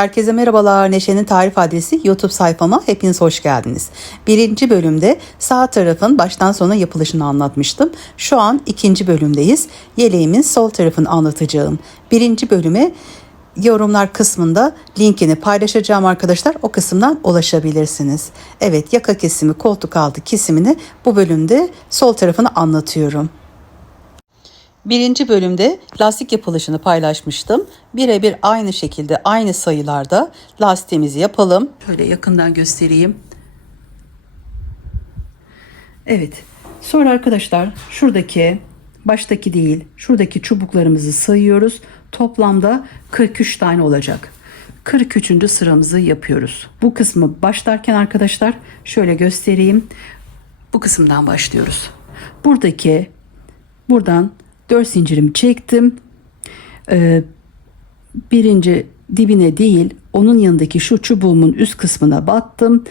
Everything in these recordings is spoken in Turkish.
Herkese merhabalar. Neşe'nin tarif adresi YouTube sayfama hepiniz hoş geldiniz. Birinci bölümde sağ tarafın baştan sona yapılışını anlatmıştım. Şu an ikinci bölümdeyiz. Yeleğimin sol tarafını anlatacağım. Birinci bölüme yorumlar kısmında linkini paylaşacağım arkadaşlar. O kısımdan ulaşabilirsiniz. Evet yaka kesimi, koltuk altı kesimini bu bölümde sol tarafını anlatıyorum. Birinci bölümde lastik yapılışını paylaşmıştım. Birebir aynı şekilde aynı sayılarda lastiğimizi yapalım. Şöyle yakından göstereyim. Evet. Sonra arkadaşlar şuradaki baştaki değil şuradaki çubuklarımızı sayıyoruz. Toplamda 43 tane olacak. 43. sıramızı yapıyoruz. Bu kısmı başlarken arkadaşlar şöyle göstereyim. Bu kısımdan başlıyoruz. Buradaki buradan 4 zincirimi çektim. Ee, birinci dibine değil onun yanındaki şu çubuğumun üst kısmına battım.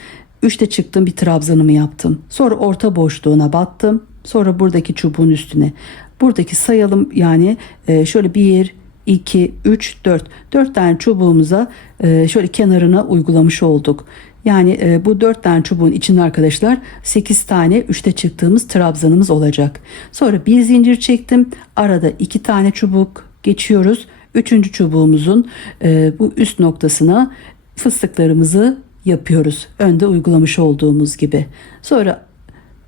Üçte çıktım bir trabzanımı yaptım. Sonra orta boşluğuna battım. Sonra buradaki çubuğun üstüne. Buradaki sayalım yani e, şöyle 1, 2, 3, 4. 4 tane çubuğumuza e, şöyle kenarına uygulamış olduk. Yani e, bu 4 tane çubuğun içinde arkadaşlar 8 tane 3'te çıktığımız trabzanımız olacak. Sonra bir zincir çektim. Arada 2 tane çubuk geçiyoruz. Üçüncü çubuğumuzun e, bu üst noktasına fıstıklarımızı yapıyoruz. Önde uygulamış olduğumuz gibi. Sonra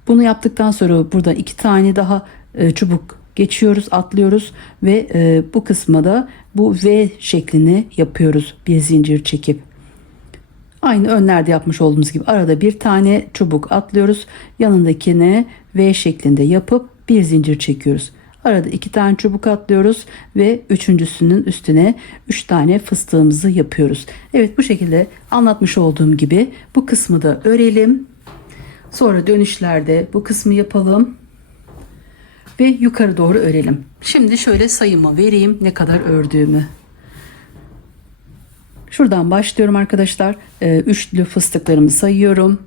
bunu yaptıktan sonra burada iki tane daha e, çubuk geçiyoruz, atlıyoruz ve e, bu kısma da bu V şeklini yapıyoruz bir zincir çekip. Aynı önlerde yapmış olduğumuz gibi arada bir tane çubuk atlıyoruz. Yanındakine V şeklinde yapıp bir zincir çekiyoruz. Arada iki tane çubuk atlıyoruz ve üçüncüsünün üstüne üç tane fıstığımızı yapıyoruz. Evet bu şekilde anlatmış olduğum gibi bu kısmı da örelim. Sonra dönüşlerde bu kısmı yapalım ve yukarı doğru örelim. Şimdi şöyle sayımı vereyim ne kadar ördüğümü. Şuradan başlıyorum arkadaşlar. Ee, üçlü fıstıklarımı sayıyorum.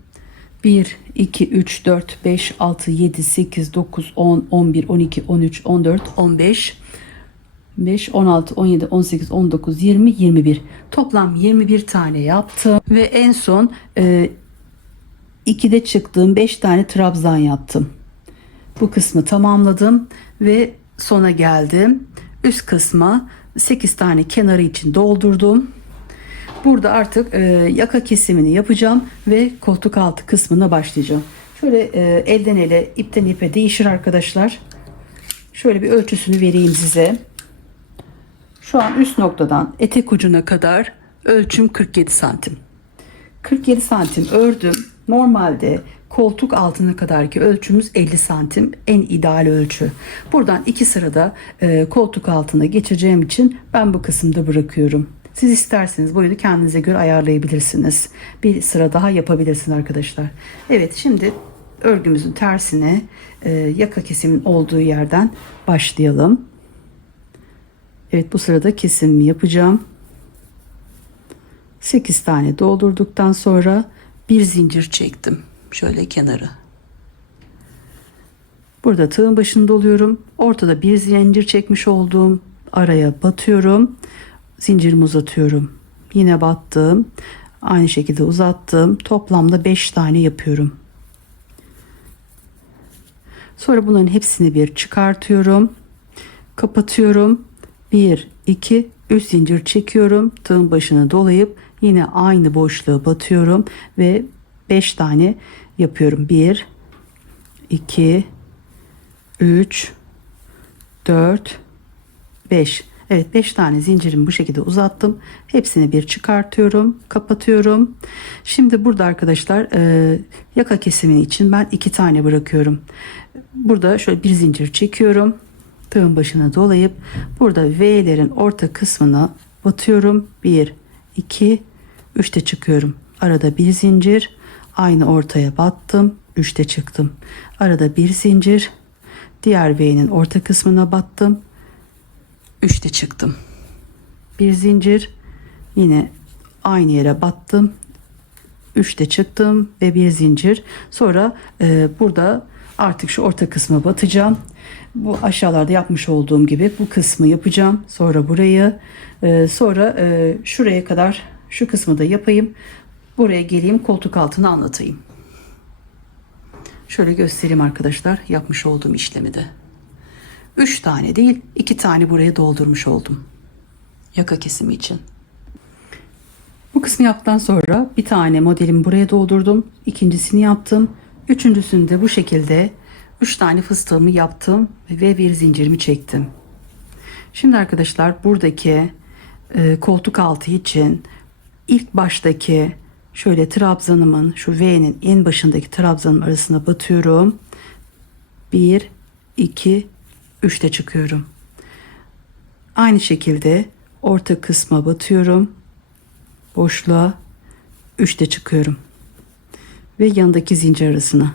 1, 2, 3, 4, 5, 6, 7, 8, 9, 10, 11, 12, 13, 14, 15, 5, 16, 17, 18, 19, 20, 21. Toplam 21 tane yaptım. Ve en son e, 2'de çıktığım 5 tane trabzan yaptım. Bu kısmı tamamladım ve sona geldim. Üst kısma 8 tane kenarı için doldurdum. Burada artık e, yaka kesimini yapacağım ve koltuk altı kısmına başlayacağım. Şöyle e, elden ele, ipten ipe değişir arkadaşlar. Şöyle bir ölçüsünü vereyim size. Şu an üst noktadan etek ucuna kadar ölçüm 47 santim. 47 santim ördüm. Normalde koltuk altına kadarki ölçümüz 50 santim en ideal ölçü. Buradan iki sırada e, koltuk altına geçeceğim için ben bu kısımda bırakıyorum. Siz isterseniz boyunu kendinize göre ayarlayabilirsiniz. Bir sıra daha yapabilirsiniz arkadaşlar. Evet şimdi örgümüzün tersine e, yaka kesimin olduğu yerden başlayalım. Evet bu sırada kesimimi yapacağım. 8 tane doldurduktan sonra bir zincir çektim. Şöyle kenarı. Burada tığın başında oluyorum. Ortada bir zincir çekmiş olduğum araya batıyorum. Zincirimi uzatıyorum. Yine battım. Aynı şekilde uzattım. Toplamda 5 tane yapıyorum. Sonra bunların hepsini bir çıkartıyorum. Kapatıyorum. 1, 2, 3 zincir çekiyorum. Tığın başına dolayıp yine aynı boşluğa batıyorum ve 5 tane yapıyorum. 1 2 3 4 5 Evet 5 tane zincirimi bu şekilde uzattım. Hepsini bir çıkartıyorum. Kapatıyorum. Şimdi burada arkadaşlar e, yaka kesimi için ben 2 tane bırakıyorum. Burada şöyle bir zincir çekiyorum. Tığın başına dolayıp burada V'lerin orta kısmına batıyorum. 1 2 3'te çıkıyorum. Arada bir zincir. Aynı ortaya battım. 3'te çıktım. Arada bir zincir. Diğer V'nin orta kısmına battım. 3'te çıktım. Bir zincir. Yine aynı yere battım. 3'te çıktım ve bir zincir. Sonra e, burada artık şu orta kısma batacağım. Bu aşağılarda yapmış olduğum gibi bu kısmı yapacağım. Sonra burayı, e, sonra e, şuraya kadar şu kısmı da yapayım. Buraya geleyim koltuk altını anlatayım. Şöyle göstereyim arkadaşlar yapmış olduğum işlemi de. 3 tane değil 2 tane buraya doldurmuş oldum. Yaka kesimi için. Bu kısmı yaptıktan sonra bir tane modelimi buraya doldurdum. İkincisini yaptım. Üçüncüsünü de bu şekilde 3 tane fıstığımı yaptım ve bir zincirimi çektim. Şimdi arkadaşlar buradaki e, koltuk altı için ilk baştaki şöyle trabzanımın şu V'nin en başındaki trabzanın arasına batıyorum. 1 2 3 de çıkıyorum. Aynı şekilde orta kısma batıyorum. Boşluğa 3 de çıkıyorum. Ve yanındaki zincir arasına.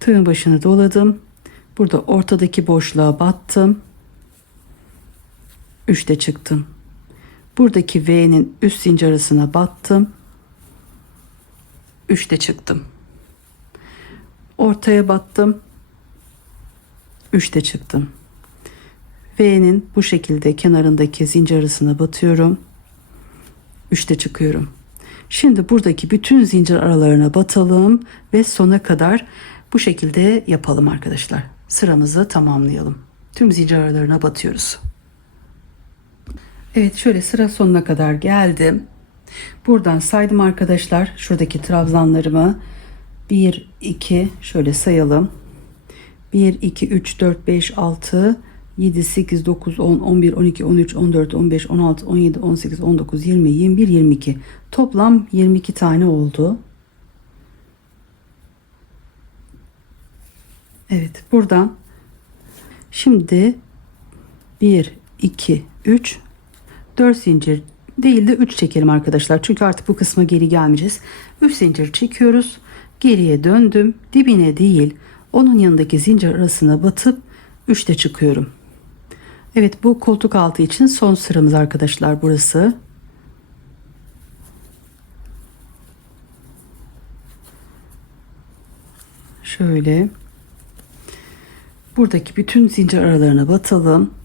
Tığın başını doladım. Burada ortadaki boşluğa battım. 3 de çıktım. Buradaki V'nin üst zincir arasına battım. 3 de çıktım. Ortaya battım. 3 de çıktım. V'nin bu şekilde kenarındaki zincir arasına batıyorum. 3 de çıkıyorum. Şimdi buradaki bütün zincir aralarına batalım ve sona kadar bu şekilde yapalım arkadaşlar. Sıramızı tamamlayalım. Tüm zincir aralarına batıyoruz. Evet şöyle sıra sonuna kadar geldim. Buradan saydım arkadaşlar. Şuradaki trabzanlarımı 1 2 şöyle sayalım. 1 2 3 4 5 6 7 8 9 10 11 12 13 14 15 16 17 18 19 20 21 22 toplam 22 tane oldu. Evet buradan şimdi 1 2 3 4 zincir değil de 3 çekelim arkadaşlar. Çünkü artık bu kısma geri gelmeyeceğiz. 3 zincir çekiyoruz. Geriye döndüm. Dibine değil onun yanındaki zincir arasına batıp 3 de çıkıyorum. Evet bu koltuk altı için son sıramız arkadaşlar burası. Şöyle buradaki bütün zincir aralarına batalım.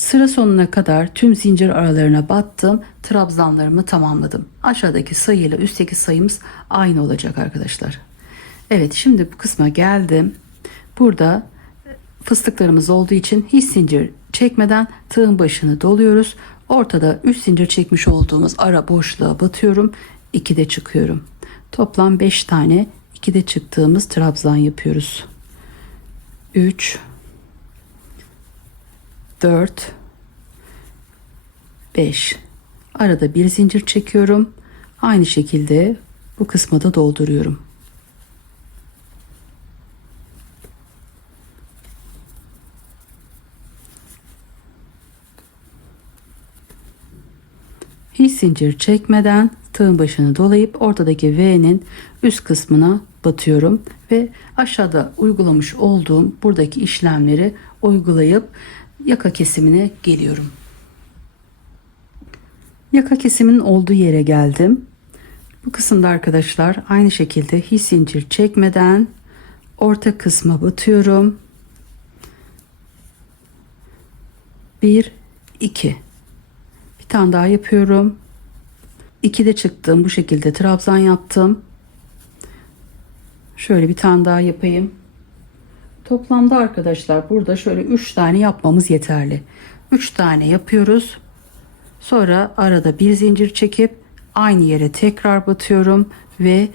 Sıra sonuna kadar tüm zincir aralarına battım. Trabzanlarımı tamamladım. Aşağıdaki sayıyla üstteki sayımız aynı olacak arkadaşlar. Evet şimdi bu kısma geldim. Burada fıstıklarımız olduğu için hiç zincir çekmeden tığın başını doluyoruz. Ortada 3 zincir çekmiş olduğumuz ara boşluğa batıyorum. 2 de çıkıyorum. Toplam 5 tane 2 de çıktığımız trabzan yapıyoruz. 3 4 5 arada bir zincir çekiyorum. Aynı şekilde bu kısmı da dolduruyorum. Hiç zincir çekmeden tığın başını dolayıp ortadaki V'nin üst kısmına batıyorum ve aşağıda uygulamış olduğum buradaki işlemleri uygulayıp yaka kesimine geliyorum. Yaka kesiminin olduğu yere geldim. Bu kısımda arkadaşlar aynı şekilde hiç zincir çekmeden orta kısma batıyorum. 1 2 Bir tane daha yapıyorum. 2 de çıktım. Bu şekilde trabzan yaptım. Şöyle bir tane daha yapayım. Toplamda arkadaşlar burada şöyle 3 tane yapmamız yeterli. 3 tane yapıyoruz. Sonra arada bir zincir çekip aynı yere tekrar batıyorum ve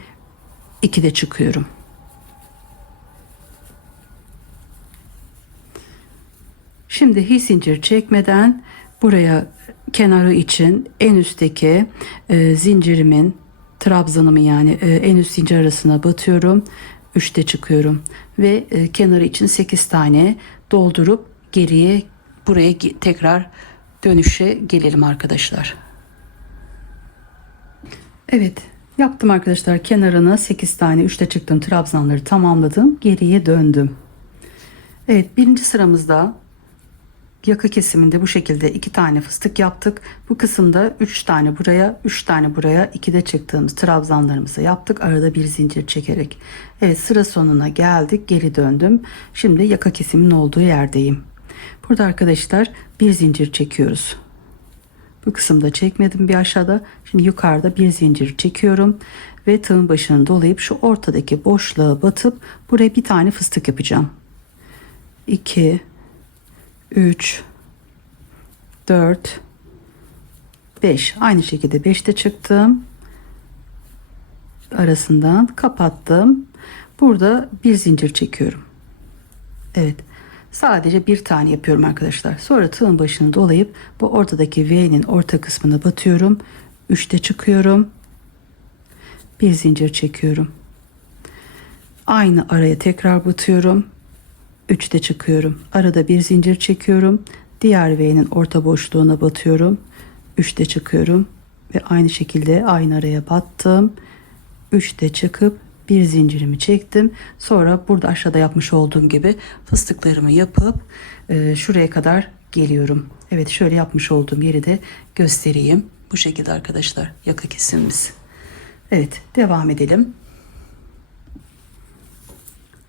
2 de çıkıyorum. Şimdi hiç zincir çekmeden buraya kenarı için en üstteki e, zincirimin trabzanımı yani e, en üst zincir arasına batıyorum. 3'te çıkıyorum ve e, kenarı için 8 tane doldurup geriye buraya tekrar dönüşe gelelim arkadaşlar. Evet yaptım arkadaşlar kenarına 8 tane 3'te çıktım trabzanları tamamladım geriye döndüm. Evet birinci sıramızda yaka kesiminde bu şekilde iki tane fıstık yaptık. Bu kısımda üç tane buraya, üç tane buraya, iki de çıktığımız trabzanlarımızı yaptık. Arada bir zincir çekerek. Evet sıra sonuna geldik. Geri döndüm. Şimdi yaka kesimin olduğu yerdeyim. Burada arkadaşlar bir zincir çekiyoruz. Bu kısımda çekmedim bir aşağıda. Şimdi yukarıda bir zincir çekiyorum ve tığın başını dolayıp şu ortadaki boşluğa batıp buraya bir tane fıstık yapacağım. 2 3 4 5 aynı şekilde 5'te çıktım. Arasından kapattım. Burada bir zincir çekiyorum. Evet. Sadece bir tane yapıyorum arkadaşlar. Sonra tığın başını dolayıp bu ortadaki V'nin orta kısmına batıyorum. 3'te çıkıyorum. Bir zincir çekiyorum. Aynı araya tekrar batıyorum 3'te çıkıyorum. Arada bir zincir çekiyorum. Diğer V'nin orta boşluğuna batıyorum. 3'te çıkıyorum ve aynı şekilde aynı araya battım. 3'te çıkıp bir zincirimi çektim. Sonra burada aşağıda yapmış olduğum gibi fıstıklarımı yapıp e, şuraya kadar geliyorum. Evet şöyle yapmış olduğum yeri de göstereyim. Bu şekilde arkadaşlar yaka kesimimiz. Evet devam edelim.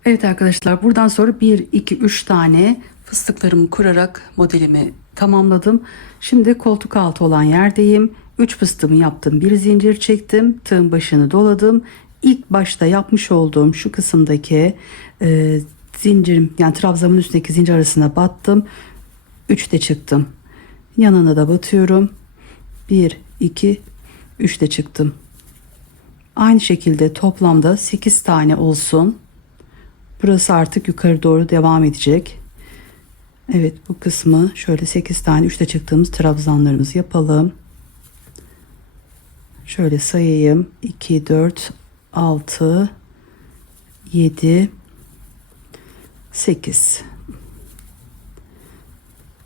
Evet arkadaşlar buradan sonra 1, 2, 3 tane fıstıklarımı kurarak modelimi tamamladım. Şimdi koltuk altı olan yerdeyim. 3 fıstığımı yaptım. Bir zincir çektim. Tığın başını doladım. İlk başta yapmış olduğum şu kısımdaki e, zincirim yani trabzamın üstündeki zincir arasına battım. 3'te çıktım. Yanına da batıyorum. 1, 2, 3'te çıktım. Aynı şekilde toplamda 8 tane olsun. Burası artık yukarı doğru devam edecek. Evet bu kısmı şöyle 8 tane 3'te çıktığımız trabzanlarımızı yapalım. Şöyle sayayım. 2, 4, 6, 7, 8.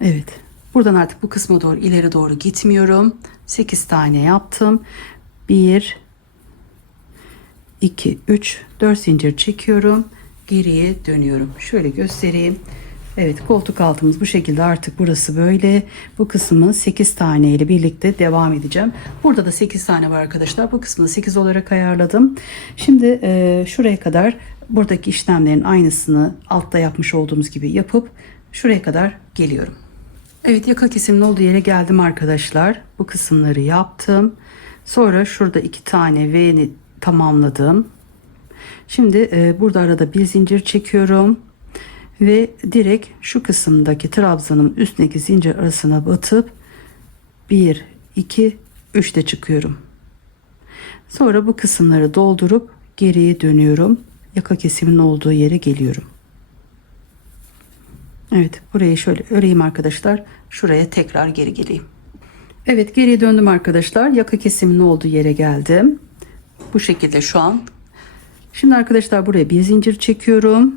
Evet. Buradan artık bu kısma doğru ileri doğru gitmiyorum. 8 tane yaptım. 1 2 3 4 zincir çekiyorum geriye dönüyorum. Şöyle göstereyim. Evet koltuk altımız bu şekilde artık burası böyle. Bu kısmı 8 tane ile birlikte devam edeceğim. Burada da 8 tane var arkadaşlar. Bu kısmını 8 olarak ayarladım. Şimdi e, şuraya kadar buradaki işlemlerin aynısını altta yapmış olduğumuz gibi yapıp şuraya kadar geliyorum. Evet yaka kesiminin olduğu yere geldim arkadaşlar. Bu kısımları yaptım. Sonra şurada iki tane V'ni tamamladım. Şimdi e, burada arada bir zincir çekiyorum ve direkt şu kısımdaki trabzanın üstündeki zincir arasına batıp 1 2 3'te çıkıyorum. Sonra bu kısımları doldurup geriye dönüyorum. Yaka kesiminin olduğu yere geliyorum. Evet burayı şöyle öreyim arkadaşlar. Şuraya tekrar geri geleyim. Evet geriye döndüm arkadaşlar. Yaka kesiminin olduğu yere geldim. Bu şekilde şu an Şimdi arkadaşlar buraya bir zincir çekiyorum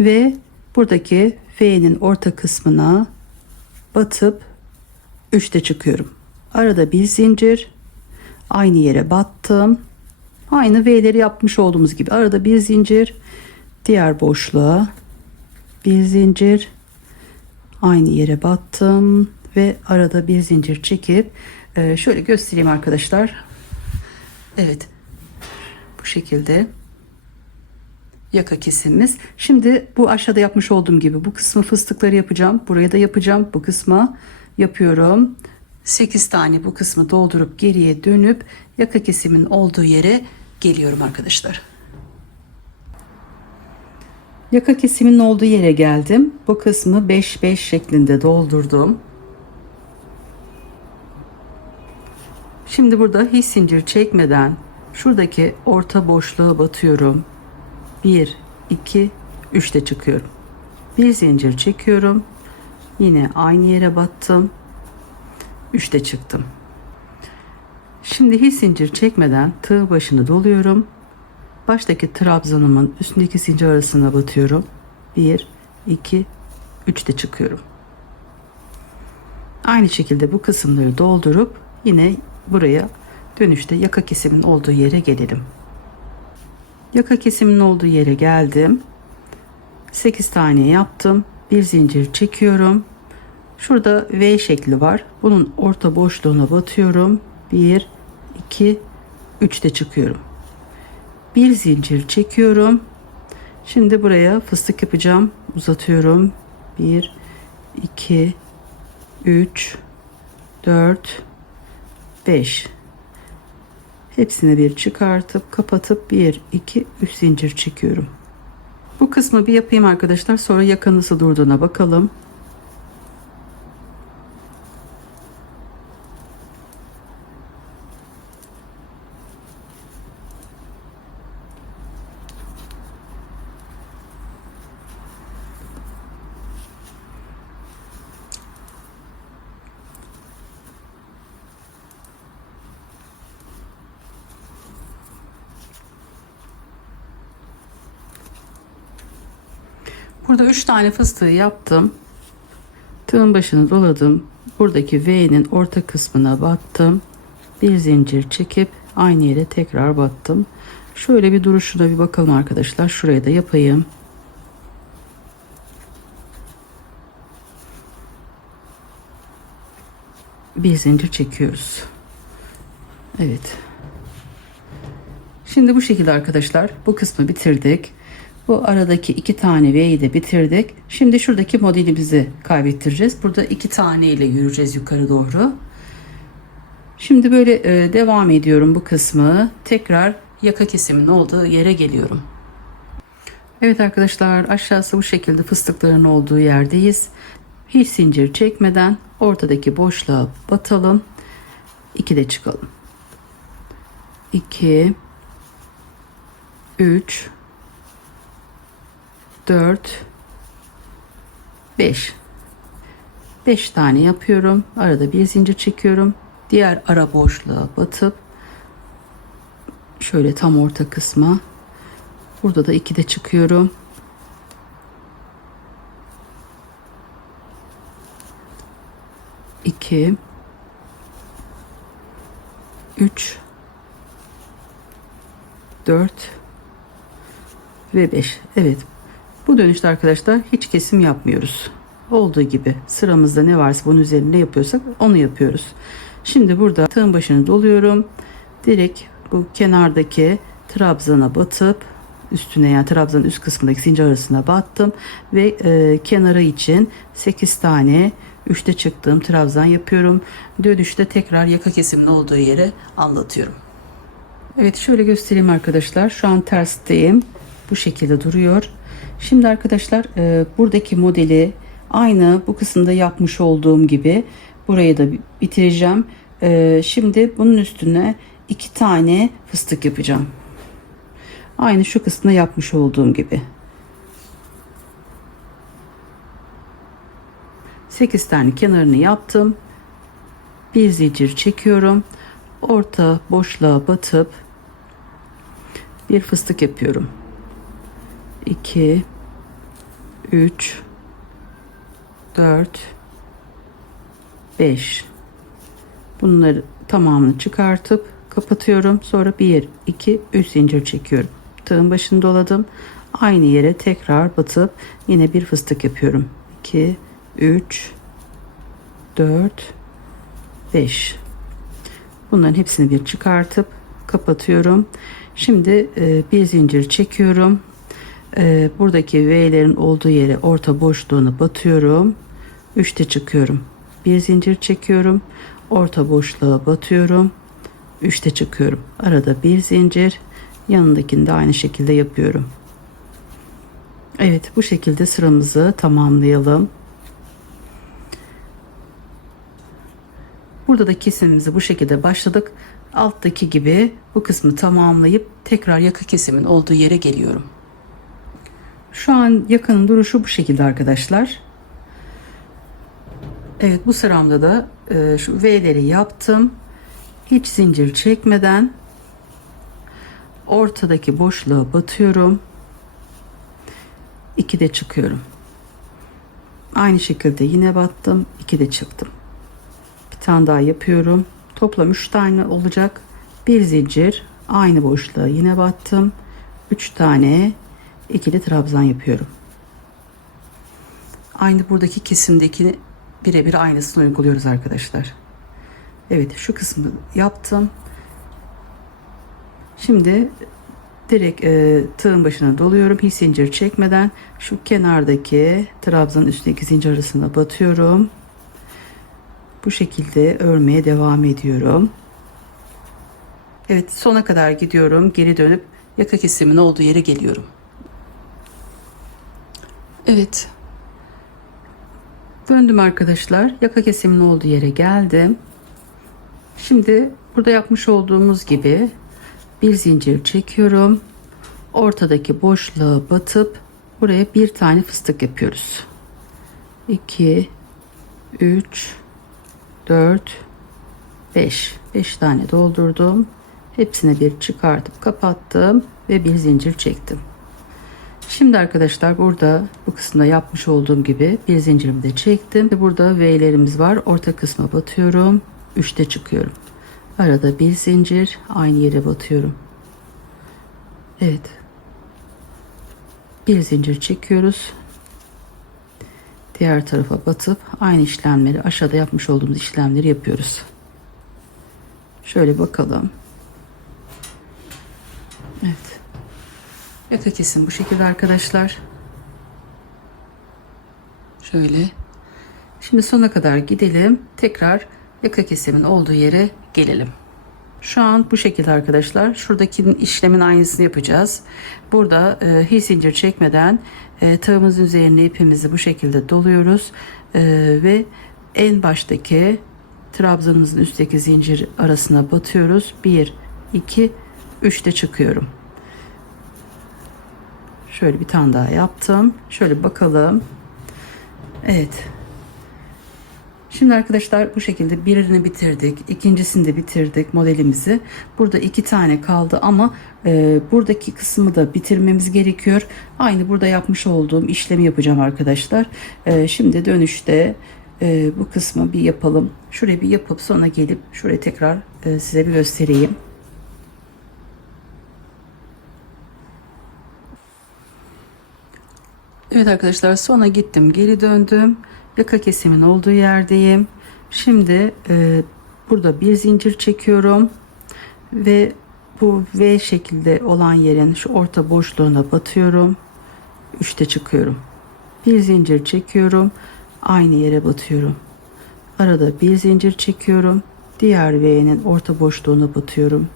ve buradaki F'nin orta kısmına batıp 3'te çıkıyorum. Arada bir zincir aynı yere battım. Aynı V'leri yapmış olduğumuz gibi arada bir zincir diğer boşluğa bir zincir aynı yere battım ve arada bir zincir çekip e, şöyle göstereyim arkadaşlar. Evet bu şekilde yaka kesimimiz. Şimdi bu aşağıda yapmış olduğum gibi bu kısmı fıstıkları yapacağım. Buraya da yapacağım. Bu kısma yapıyorum. 8 tane bu kısmı doldurup geriye dönüp yaka kesimin olduğu yere geliyorum arkadaşlar. Yaka kesiminin olduğu yere geldim. Bu kısmı 5-5 şeklinde doldurdum. Şimdi burada hiç zincir çekmeden şuradaki orta boşluğa batıyorum. 1 2 3'te çıkıyorum. Bir zincir çekiyorum. Yine aynı yere battım. 3'te çıktım. Şimdi hiç zincir çekmeden tığ başını doluyorum. Baştaki trabzanımın üstündeki zincir arasına batıyorum. 1 2 3'te çıkıyorum. Aynı şekilde bu kısımları doldurup yine buraya dönüşte yaka kesimin olduğu yere gelelim. Yaka kesiminin olduğu yere geldim. 8 tane yaptım. Bir zincir çekiyorum. Şurada V şekli var. Bunun orta boşluğuna batıyorum. 1 2 3 de çıkıyorum. Bir zincir çekiyorum. Şimdi buraya fıstık yapacağım. Uzatıyorum. 1 2 3 4 5 Hepsini bir çıkartıp kapatıp 1 2 3 zincir çekiyorum. Bu kısmı bir yapayım arkadaşlar. Sonra yakın durduğuna bakalım. Burada 3 tane fıstığı yaptım. Tığın başını doladım. Buradaki V'nin orta kısmına battım. Bir zincir çekip aynı yere tekrar battım. Şöyle bir duruşuna bir bakalım arkadaşlar. Şuraya da yapayım. Bir zincir çekiyoruz. Evet. Şimdi bu şekilde arkadaşlar bu kısmı bitirdik. Bu aradaki iki tane V'yi de bitirdik. Şimdi şuradaki modelimizi kaybettireceğiz. Burada iki tane ile yürüyeceğiz yukarı doğru. Şimdi böyle e, devam ediyorum bu kısmı. Tekrar yaka kesiminin olduğu yere geliyorum. Evet arkadaşlar aşağısı bu şekilde fıstıkların olduğu yerdeyiz. Hiç zincir çekmeden ortadaki boşluğa batalım. 2 de çıkalım. 2 3 4 5 5 tane yapıyorum. Arada bir zincir çekiyorum. Diğer ara boşluğa batıp şöyle tam orta kısma burada da 2 de çıkıyorum. İki, üç, dört ve beş. Evet, bu dönüşte arkadaşlar hiç kesim yapmıyoruz. Olduğu gibi sıramızda ne varsa bunun üzerinde yapıyorsak onu yapıyoruz. Şimdi burada tığın başını doluyorum. Direkt bu kenardaki trabzana batıp üstüne yani trabzanın üst kısmındaki zincir arasına battım ve e, kenarı için 8 tane üçte çıktığım trabzan yapıyorum. Dönüşte tekrar yaka kesiminin olduğu yere anlatıyorum. Evet şöyle göstereyim arkadaşlar. Şu an tersteyim. Bu şekilde duruyor. Şimdi arkadaşlar e, buradaki modeli aynı bu kısımda yapmış olduğum gibi burayı da bitireceğim. E, şimdi bunun üstüne iki tane fıstık yapacağım. Aynı şu kısmında yapmış olduğum gibi. 8 tane kenarını yaptım. Bir zincir çekiyorum. Orta boşluğa batıp bir fıstık yapıyorum. 2 3 4 5 Bunları tamamını çıkartıp kapatıyorum. Sonra 1 2 3 zincir çekiyorum. Tığın başını doladım. Aynı yere tekrar batıp yine bir fıstık yapıyorum. 2 3 4 5 Bunların hepsini bir çıkartıp kapatıyorum. Şimdi e, bir zincir çekiyorum. E, buradaki V'lerin olduğu yere orta boşluğunu batıyorum. 3'te çıkıyorum. Bir zincir çekiyorum. Orta boşluğa batıyorum. 3'te çıkıyorum. Arada bir zincir. Yanındakini de aynı şekilde yapıyorum. Evet bu şekilde sıramızı tamamlayalım. Burada da kesimimizi bu şekilde başladık. Alttaki gibi bu kısmı tamamlayıp tekrar yaka kesimin olduğu yere geliyorum. Şu an yakanın duruşu bu şekilde arkadaşlar. Evet bu sıramda da e, şu V'leri yaptım. Hiç zincir çekmeden ortadaki boşluğa batıyorum. 2 de çıkıyorum. Aynı şekilde yine battım. 2 de çıktım. Bir tane daha yapıyorum. Toplam 3 tane olacak. Bir zincir aynı boşluğa yine battım. 3 tane ikili trabzan yapıyorum. Aynı buradaki kesimdeki birebir aynısını uyguluyoruz arkadaşlar. Evet şu kısmı yaptım. Şimdi direkt e, tığın başına doluyorum. Hiç zincir çekmeden şu kenardaki trabzanın üstteki zincir arasına batıyorum. Bu şekilde örmeye devam ediyorum. Evet sona kadar gidiyorum. Geri dönüp yaka kesimin olduğu yere geliyorum. Evet. Döndüm arkadaşlar. Yaka kesimin olduğu yere geldim. Şimdi burada yapmış olduğumuz gibi bir zincir çekiyorum. Ortadaki boşluğa batıp buraya bir tane fıstık yapıyoruz. 2 3 4 5 5 tane doldurdum. Hepsine bir çıkartıp kapattım ve bir zincir çektim. Şimdi arkadaşlar burada bu kısımda yapmış olduğum gibi bir zincirimi de çektim. Burada V'lerimiz var. Orta kısma batıyorum. 3'te çıkıyorum. Arada bir zincir aynı yere batıyorum. Evet. Bir zincir çekiyoruz. Diğer tarafa batıp aynı işlemleri aşağıda yapmış olduğumuz işlemleri yapıyoruz. Şöyle bakalım. Evet. Yaka kesim bu şekilde arkadaşlar. Şöyle. Şimdi sona kadar gidelim. Tekrar yaka kesimin olduğu yere gelelim. Şu an bu şekilde arkadaşlar. Şuradaki işlemin aynısını yapacağız. Burada e, hiç zincir çekmeden e, tığımızın üzerine ipimizi bu şekilde doluyoruz. E, ve en baştaki trabzanımızın üstteki zincir arasına batıyoruz. 1, 2, 3'te çıkıyorum. Şöyle bir tane daha yaptım. Şöyle bakalım. Evet. Şimdi arkadaşlar bu şekilde birini bitirdik. ikincisini de bitirdik modelimizi. Burada iki tane kaldı ama e, buradaki kısmı da bitirmemiz gerekiyor. Aynı burada yapmış olduğum işlemi yapacağım arkadaşlar. E, şimdi dönüşte e, bu kısmı bir yapalım. Şurayı bir yapıp sonra gelip şurayı tekrar e, size bir göstereyim. Evet arkadaşlar sonra gittim geri döndüm. Yaka kesimin olduğu yerdeyim. Şimdi e, burada bir zincir çekiyorum. Ve bu V şekilde olan yerin şu orta boşluğuna batıyorum. Üçte çıkıyorum. Bir zincir çekiyorum. Aynı yere batıyorum. Arada bir zincir çekiyorum. Diğer V'nin orta boşluğuna batıyorum.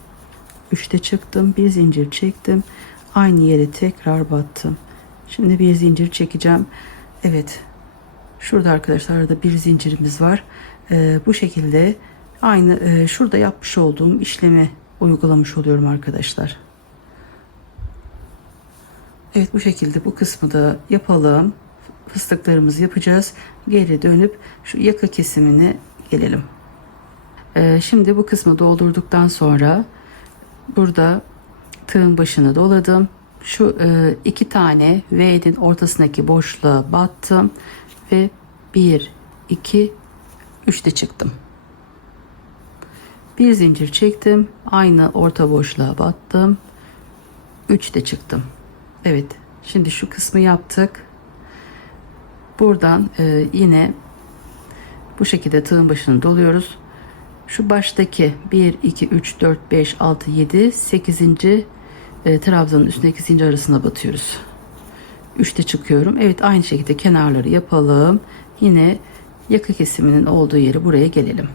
Üçte çıktım. Bir zincir çektim. Aynı yere tekrar battım. Şimdi bir zincir çekeceğim. Evet. Şurada arkadaşlar arada bir zincirimiz var. Ee, bu şekilde aynı e, şurada yapmış olduğum işlemi uygulamış oluyorum arkadaşlar. Evet bu şekilde bu kısmı da yapalım. Fıstıklarımızı yapacağız. Geri dönüp şu yaka kesimini gelelim. Ee, şimdi bu kısmı doldurduktan sonra burada tığın başını doladım şu e, iki tane V'nin ortasındaki boşluğa battım ve 1 2 3'te çıktım. Bir zincir çektim. Aynı orta boşluğa battım. 3'te çıktım. Evet. Şimdi şu kısmı yaptık. Buradan e, yine bu şekilde tığın başını doluyoruz. Şu baştaki 1 2 3 4 5 6 7 8 e, trabzanın üstündeki zincir arasına batıyoruz. 3'te çıkıyorum. Evet aynı şekilde kenarları yapalım. Yine yaka kesiminin olduğu yeri buraya gelelim.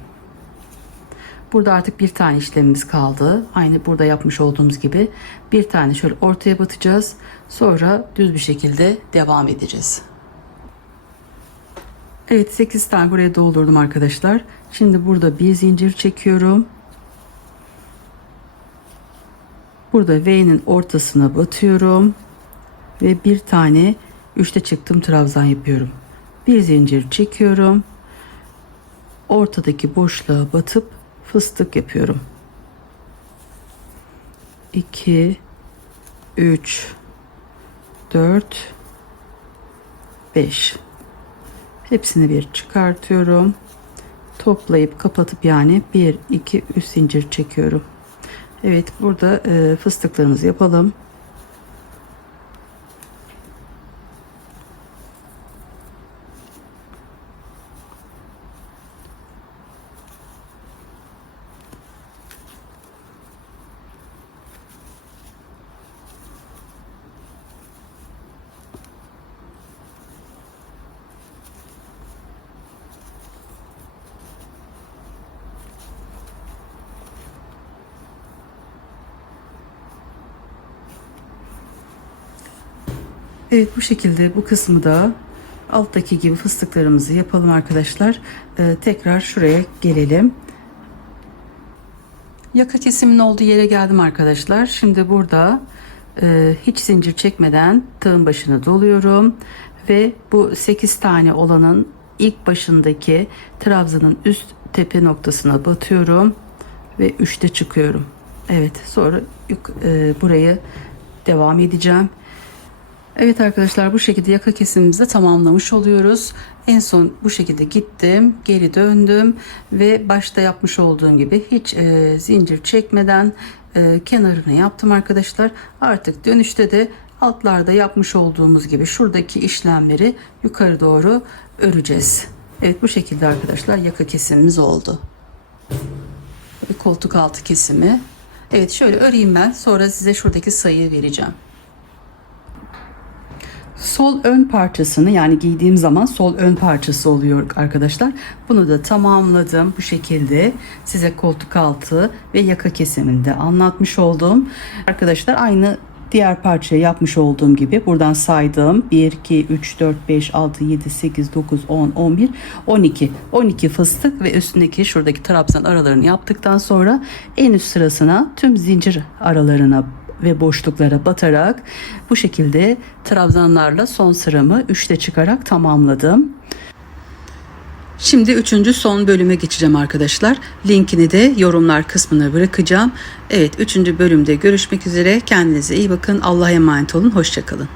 Burada artık bir tane işlemimiz kaldı. Aynı burada yapmış olduğumuz gibi bir tane şöyle ortaya batacağız. Sonra düz bir şekilde devam edeceğiz. Evet 8 tane buraya doldurdum arkadaşlar. Şimdi burada bir zincir çekiyorum. Burada V'nin ortasına batıyorum ve bir tane üçte çıktım trabzan yapıyorum. Bir zincir çekiyorum. Ortadaki boşluğa batıp fıstık yapıyorum. 2 3 4 5 Hepsini bir çıkartıyorum. Toplayıp kapatıp yani 1 2 3 zincir çekiyorum. Evet burada e, fıstıklarımızı yapalım. Evet bu şekilde bu kısmı da alttaki gibi fıstıklarımızı yapalım arkadaşlar. Ee, tekrar şuraya gelelim. Yaka kesimin olduğu yere geldim arkadaşlar. Şimdi burada e, hiç zincir çekmeden tığın başını doluyorum ve bu 8 tane olanın ilk başındaki trabzanın üst tepe noktasına batıyorum ve 3'te çıkıyorum. Evet sonra e, burayı devam edeceğim. Evet arkadaşlar bu şekilde yaka kesimimizi tamamlamış oluyoruz. En son bu şekilde gittim, geri döndüm ve başta yapmış olduğum gibi hiç e, zincir çekmeden e, kenarını yaptım arkadaşlar. Artık dönüşte de altlarda yapmış olduğumuz gibi şuradaki işlemleri yukarı doğru öreceğiz. Evet bu şekilde arkadaşlar yaka kesimimiz oldu. Koltuk altı kesimi. Evet şöyle öreyim ben sonra size şuradaki sayıyı vereceğim. Sol ön parçasını yani giydiğim zaman sol ön parçası oluyor arkadaşlar. Bunu da tamamladım bu şekilde. Size koltuk altı ve yaka kesiminde anlatmış oldum. Arkadaşlar aynı diğer parçayı yapmış olduğum gibi buradan saydım 1 2 3 4 5 6 7 8 9 10 11 12 12 fıstık ve üstündeki şuradaki trabzan aralarını yaptıktan sonra en üst sırasına tüm zincir aralarına ve boşluklara batarak bu şekilde trabzanlarla son sıramı 3'te çıkarak tamamladım. Şimdi üçüncü son bölüme geçeceğim arkadaşlar. Linkini de yorumlar kısmına bırakacağım. Evet üçüncü bölümde görüşmek üzere. Kendinize iyi bakın. Allah'a emanet olun. Hoşçakalın.